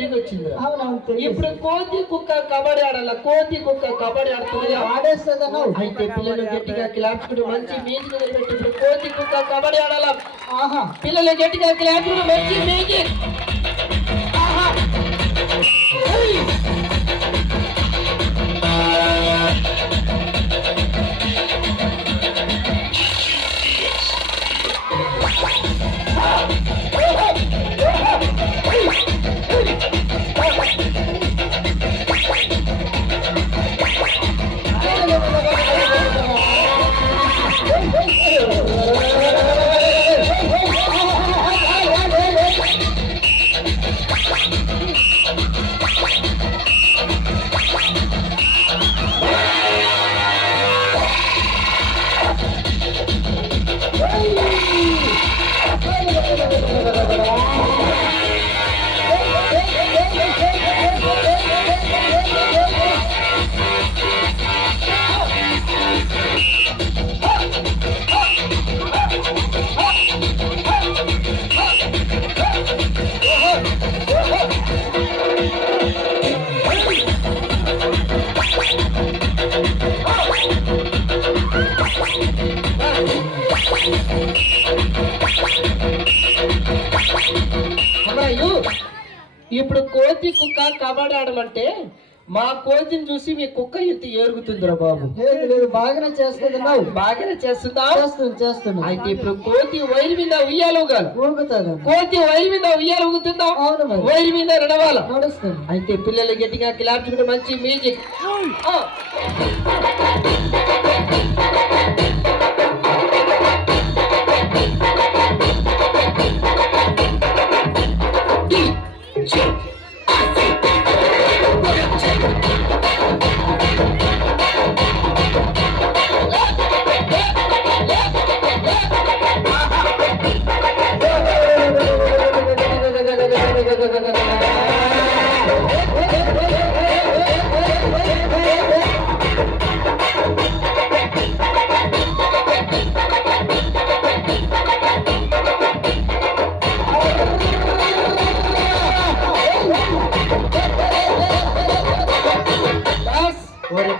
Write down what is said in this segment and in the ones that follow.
తిరిగి వచ్చింది. ఇప్పుడు కోతి కుక్క కబడ్డీ ఆడాల. కోతి కుక్క కబడ్డీ ఆడుతుంది, ఆడేస్తుందన్నావు. అయితే పిల్లలు గట్టిగా క్లాప్చుకుంటూ మంచి మ్యూజిక్ పెట్టి ఇప్పుడు కోతి కుక్క కబడ్డీ ఆడాల. ఆహా, పిల్లలు గట్టిగా క్లాప్చుకుంటూ మంచి మ్యూజిక్. ఆహా, ఇప్పుడు కోతి కుక్క కబడ్డీ ఆడమంటే మా కోతిని చూసి మీ కుక్క ఎత్తి ఏరుగుతుందిరా బాబు. లేదు బాగానే చేస్తున్నావు. బాగానే చేస్తున్నావు. చేస్తున్నా. అయితే ఇప్పుడు కోతి వైరు మీద ఉయ్యాలుగా ఊగుతుంది. కోతి వైరు మీద ఉయ్యాలు ఊగుతుందా? అవును, వైరు మీద నడవాల. నడుస్తుంది. అయితే పిల్లలు గట్టిగా క్లాప్చుకుంటే మంచి మ్యూజిక్.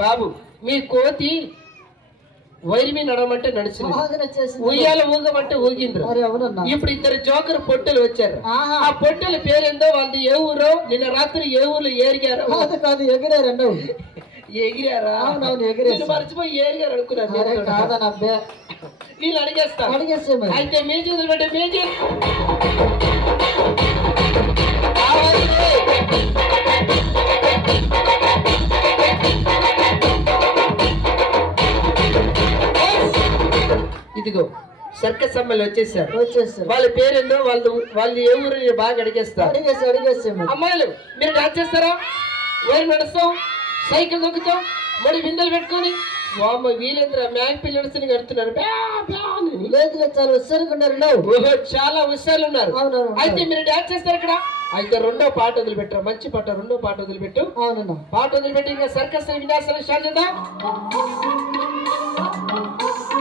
బాబు మీ కోతి వైరి మీద నడవమంటే నడిచింది, ఉయ్యాల ఊగమంటే ఊగిండ్రు. ఇప్పుడు ఇద్దరు జోకర్ పొట్టెలు వచ్చారు. ఆ పొట్టెల పేరేందో, వాళ్ళది ఏ ఊరో, నిన్న రాత్రి ఏ ఊర్లో ఏరిగారు? కాదు, ఎగిరారు. ఎగిరారా? మర్చిపోయి ఏరిగారు అనుకున్నారు. వీళ్ళు అడిగేస్తా. అయితే మ్యూజిక్ పెట్టే మ్యూజిక్. ఇదిగో సర్కస్ అమ్మాయిలు వచ్చేసారు. వాళ్ళ పేరేందో, వాళ్ళు ఏ ఊరు బాగా అడిగేస్తారు. అమ్మాయిలు మీరు డాన్స్ చేస్తారా? వైర్ నడుస్తాం, సైకిల్ దొక్కుతాం, మరి విందలు పెట్టుకొని వీలేంద్ర మ్యాక్ నడుస్తుని కడుతున్నారు. చాలా హుషారుగా ఉన్నారు. చాలా హుషారులు ఉన్నారు. అయితే మీరు డాన్స్ చేస్తారు ఇక్కడ. అయితే రెండో పాట వదిలిపెట్టారు. మంచి పాట, రెండో పాట వదిలిపెట్టు. అవునన్నా, పాట వదిలిపెట్టి ఇంకా సర్కస్ విన్యాసాలు స్టార్ట్ చేద్దాం.